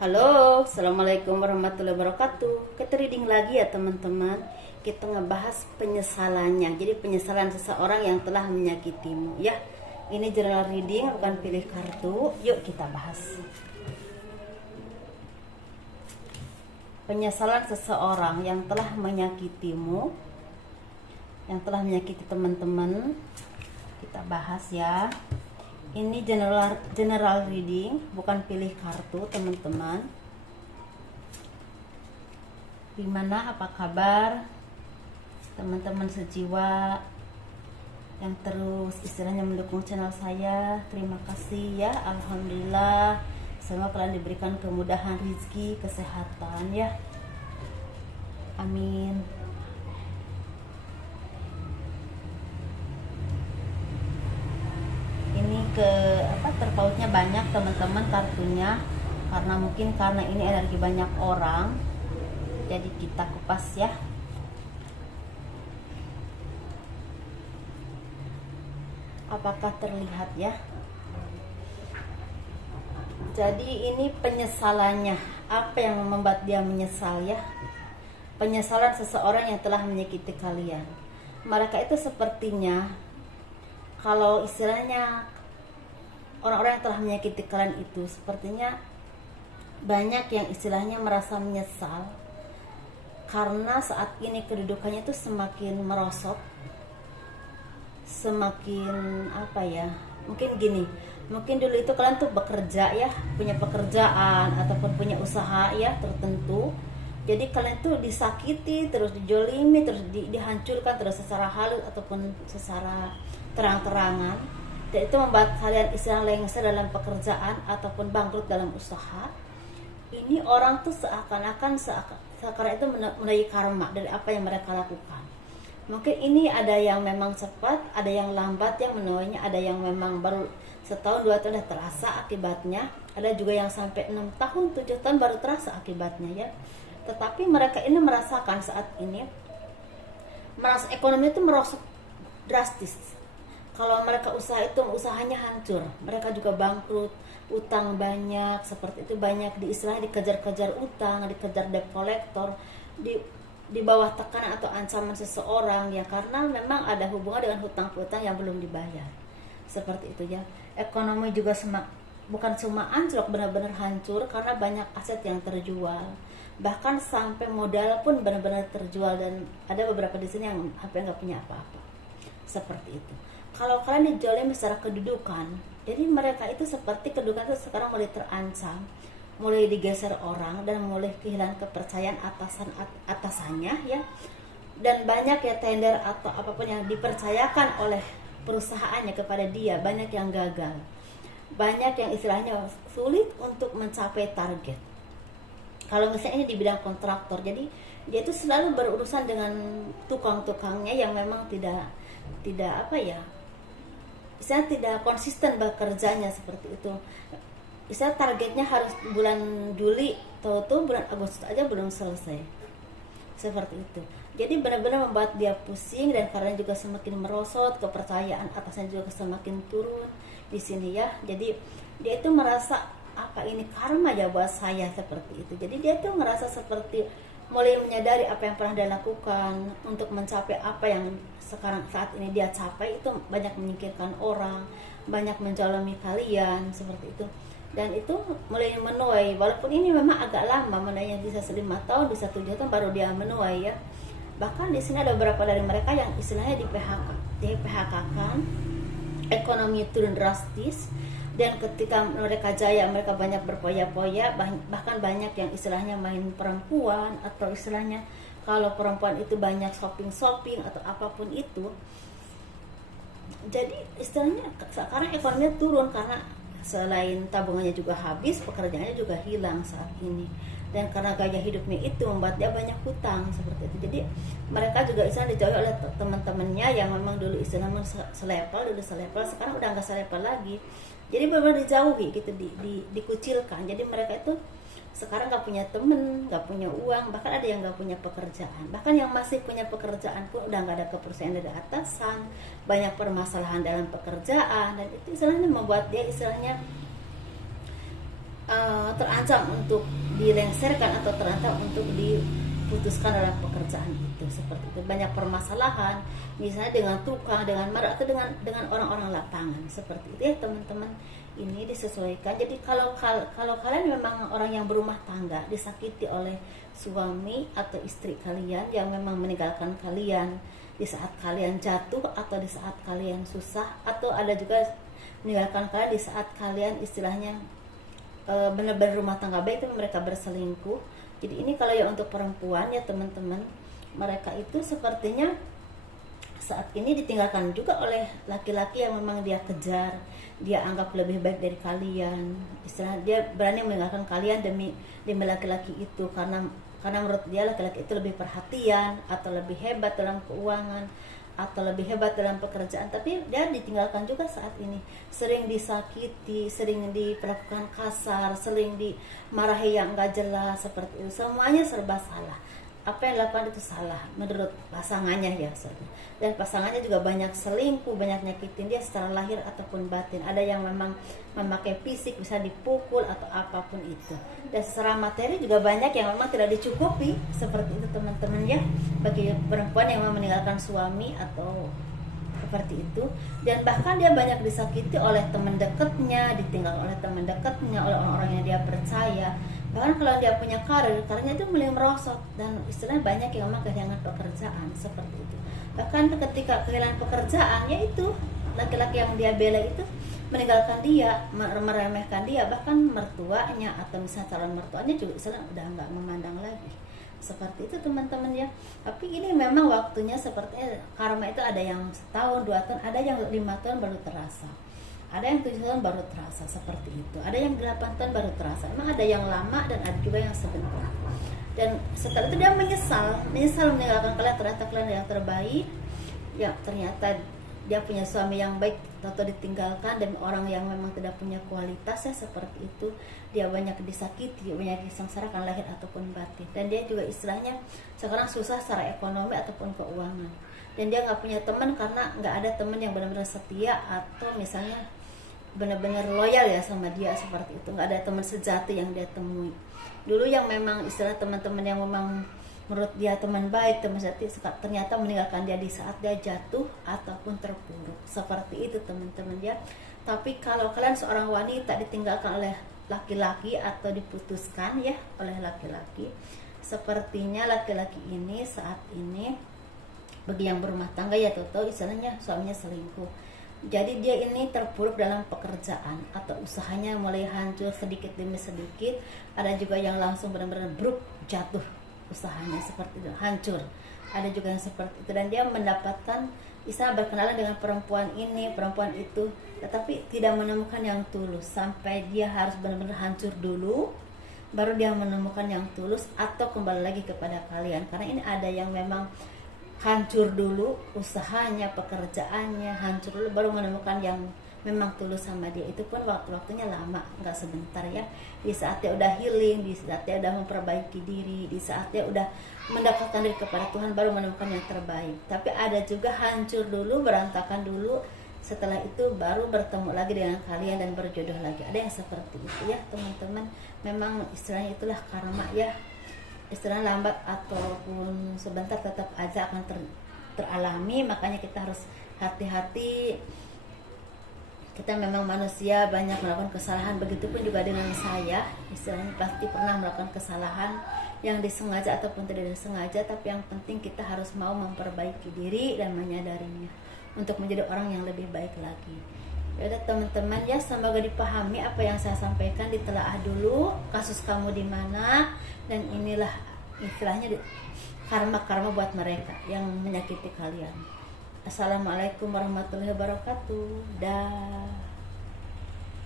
Halo, Assalamualaikum warahmatullahi wabarakatuh. Kita reading lagi ya teman-teman. Kita ngebahas penyesalannya. Jadi penyesalan seseorang yang telah menyakitimu ya. Ini general reading, bukan pilih kartu. Yuk kita bahas. Penyesalan seseorang yang telah menyakitimu, yang telah menyakiti teman-teman. Kita bahas ya. Ini general reading, bukan pilih kartu teman-teman. Gimana, apa kabar teman-teman sejiwa yang terus istilahnya mendukung channel saya? Terima kasih ya, alhamdulillah. Semoga kalian diberikan kemudahan rezeki, kesehatan ya, amin. Ini terpautnya banyak teman-teman kartunya, karena ini energi banyak orang, jadi kita kupas ya. Apakah terlihat ya? Jadi ini penyesalannya, apa yang membuat dia menyesal ya? Penyesalan seseorang yang telah menyakiti kalian. Mereka itu sepertinya, kalau istilahnya orang-orang yang telah menyakiti kalian itu sepertinya banyak yang istilahnya merasa menyesal karena saat ini kedudukannya itu semakin merosot, semakin apa ya, mungkin gini, mungkin dulu itu kalian tuh bekerja ya, punya pekerjaan ataupun punya usaha ya tertentu. Jadi kalian tuh disakiti, terus dijolimi, terus dihancurkan terus secara halus ataupun secara terang-terangan, dan itu membuat kalian istilah lengser dalam pekerjaan ataupun bangkrut dalam usaha. Ini orang tuh seakan-akan sekarang itu menaiki karma dari apa yang mereka lakukan. Mungkin ini ada yang memang cepat, ada yang lambat yang menuainya, ada yang memang baru setahun 2 tahun udah terasa akibatnya, ada juga yang sampai 6 tahun 7 tahun baru terasa akibatnya ya. Tetapi mereka ini merasakan saat ini, merasa ekonomi itu merosot drastis. Kalau mereka usaha itu usahanya hancur, mereka juga bangkrut, utang banyak, seperti itu banyak istilahnya dikejar-kejar utang, dikejar debt collector, di bawah tekanan atau ancaman seseorang ya, karena memang ada hubungan dengan hutang-hutang yang belum dibayar. Seperti itu ya. Ekonomi juga bukan cuma anjlok, benar-benar hancur karena banyak aset yang terjual. Bahkan sampai modal pun benar-benar terjual, dan ada beberapa di sini yang hampir nggak punya apa-apa. Seperti itu. Kalau kalian dijolimi secara kedudukan, jadi mereka itu seperti kedudukan itu sekarang mulai terancam, mulai digeser orang, dan mulai kehilangan kepercayaan atasannya ya. Dan banyak ya tender atau apapun yang dipercayakan oleh perusahaannya kepada dia, banyak yang gagal, banyak yang istilahnya sulit untuk mencapai target. Kalau misalnya ini di bidang kontraktor, jadi dia itu selalu berurusan dengan tukang-tukangnya yang memang tidak apa ya, misalnya tidak konsisten bekerjanya, seperti itu. Misalnya targetnya harus bulan Juli, tahu-tahu bulan Agustus aja belum selesai. Seperti itu. Jadi benar-benar membuat dia pusing, dan karena juga semakin merosot, kepercayaan atasnya juga semakin turun di sini ya. Jadi dia itu merasa, apa ini karma ya buat saya, seperti itu. Jadi dia tuh ngerasa seperti mulai menyadari apa yang pernah dia lakukan untuk mencapai apa yang sekarang saat ini dia capai, itu banyak menyingkirkan orang, banyak menjalani kalian, seperti itu. Dan itu mulai menuai, walaupun ini memang agak lama menuainya, bisa 5 tahun, bisa 7 tahun baru dia menuai ya. Bahkan di sini ada beberapa dari mereka yang istilahnya di PHK kan, ekonomi turun drastis. Dan ketika mereka jaya, mereka banyak berpoya-poya, bahkan banyak yang istilahnya main perempuan, atau istilahnya kalau perempuan itu banyak shopping atau apapun itu. Jadi istilahnya sekarang ekonominya turun karena selain tabungannya juga habis, pekerjaannya juga hilang saat ini. Dan karena gaya hidupnya itu membuat dia banyak hutang, seperti itu. Jadi mereka juga istilahnya dijauhi oleh teman-temannya yang memang dulu istilahnya selevel, sekarang udah nggak selevel lagi. Jadi benar-benar dijauhi gitu, dikucilkan. Jadi mereka itu sekarang nggak punya temen, nggak punya uang, bahkan ada yang nggak punya pekerjaan. Bahkan yang masih punya pekerjaan pun udah nggak ada kepercayaan dari atasan, banyak permasalahan dalam pekerjaan, dan itu istilahnya membuat dia istilahnya terancam untuk dilengsarkan atau terancam untuk diputuskan dalam pekerjaan itu, seperti itu. Banyak permasalahan misalnya dengan tukang, dengan marah, atau dengan orang-orang lapangan, seperti itu ya teman-teman. Ini disesuaikan. Jadi kalau kalian memang orang yang berumah tangga, disakiti oleh suami atau istri kalian yang memang meninggalkan kalian di saat kalian jatuh atau di saat kalian susah, atau ada juga meninggalkan kalian di saat kalian istilahnya benar-benar rumah tangga baik, itu mereka berselingkuh. Jadi ini kalau ya untuk perempuan ya teman-teman, mereka itu sepertinya saat ini ditinggalkan juga oleh laki-laki yang memang dia kejar, dia anggap lebih baik dari kalian. Istilah dia berani meninggalkan kalian demi laki-laki itu karena menurut dia laki-laki itu lebih perhatian atau lebih hebat dalam keuangan atau lebih hebat dalam pekerjaan. Tapi dia ditinggalkan juga saat ini, sering disakiti, sering diperlakukan kasar, sering dimarahi yang enggak jelas, seperti itu. Semuanya serba salah. Apa yang dilakukan itu salah menurut pasangannya ya. Dan pasangannya juga banyak selingkuh, banyak nyakitin dia secara lahir ataupun batin. Ada yang memang memakai fisik, bisa dipukul atau apapun itu. Dan secara materi juga banyak yang memang tidak dicukupi, seperti itu teman-teman ya, bagi perempuan yang memang meninggalkan suami atau seperti itu. Dan bahkan dia banyak disakiti oleh teman dekatnya, ditinggal oleh teman dekatnya, oleh orang-orang yang dia percaya. Bahkan kalau dia punya karirnya itu mulai merosot, dan istilahnya banyak yang memang kehilangan pekerjaan, seperti itu. Bahkan ketika kehilangan pekerjaan, yaitu laki-laki yang dia bela itu meninggalkan dia, meremehkan dia, bahkan mertuanya atau misalnya calon mertuanya juga istilahnya udah nggak memandang lagi, seperti itu teman-teman ya. Tapi ini memang waktunya, sepertinya karma itu ada yang setahun, 2 tahun, ada yang 5 tahun baru terasa, ada yang 7 tahun baru terasa, seperti itu. Ada yang 8 tahun baru terasa. Emang ada yang lama dan ada juga yang sebentar. Dan setelah itu dia menyesal meninggalkan kalian. Ternyata kalian yang terbaik, ya ternyata dia punya suami yang baik atau ditinggalkan, dan orang yang memang tidak punya kualitas ya, seperti itu. Dia banyak disakiti, banyak disengsarakan lahir ataupun batin. Dan dia juga istilahnya sekarang susah secara ekonomi ataupun keuangan. Dan dia nggak punya teman karena nggak ada teman yang benar-benar setia atau misalnya benar-benar loyal ya sama dia, seperti itu. Nggak ada teman sejati yang dia temui dulu, yang memang istilah teman-teman yang memang menurut dia teman baik, teman sejati, ternyata meninggalkan dia di saat dia jatuh ataupun terpuruk, seperti itu teman-teman ya. Tapi kalau kalian seorang wanita ditinggalkan oleh laki-laki atau diputuskan ya oleh laki-laki, sepertinya laki-laki ini saat ini bagi yang berumah tangga ya, tahu istilahnya suaminya selingkuh. Jadi dia ini terpuruk dalam pekerjaan atau usahanya mulai hancur sedikit demi sedikit. Ada juga yang langsung benar-benar bruk jatuh usahanya, seperti itu, hancur. Ada juga yang seperti itu, dan dia mendapatkan bisa berkenalan dengan perempuan ini, perempuan itu, tetapi tidak menemukan yang tulus, sampai dia harus benar-benar hancur dulu baru dia menemukan yang tulus atau kembali lagi kepada kalian. Karena ini ada yang memang hancur dulu usahanya, pekerjaannya hancur dulu, baru menemukan yang memang tulus sama dia. Itu pun waktunya lama, nggak sebentar ya. Di saat dia udah healing, di saat dia udah memperbaiki diri, di saat dia udah mendapatkan diri kepada Tuhan, baru menemukan yang terbaik. Tapi ada juga hancur dulu, berantakan dulu, setelah itu baru bertemu lagi dengan kalian dan berjodoh lagi. Ada yang seperti itu ya teman-teman. Memang istilahnya itulah karma ya. Istilah lambat ataupun sebentar tetap aja akan teralami. Makanya kita harus hati-hati. Kita memang manusia, banyak melakukan kesalahan. Begitupun juga dengan saya, istilahnya pasti pernah melakukan kesalahan yang disengaja ataupun tidak disengaja. Tapi yang penting kita harus mau memperbaiki diri dan menyadarinya untuk menjadi orang yang lebih baik lagi. Ya udah teman-teman ya, semoga dipahami apa yang saya sampaikan, ditelaah dulu kasus kamu di mana, dan inilah istilahnya karma-karma buat mereka yang menyakiti kalian. Assalamualaikum warahmatullahi wabarakatuh. Dah.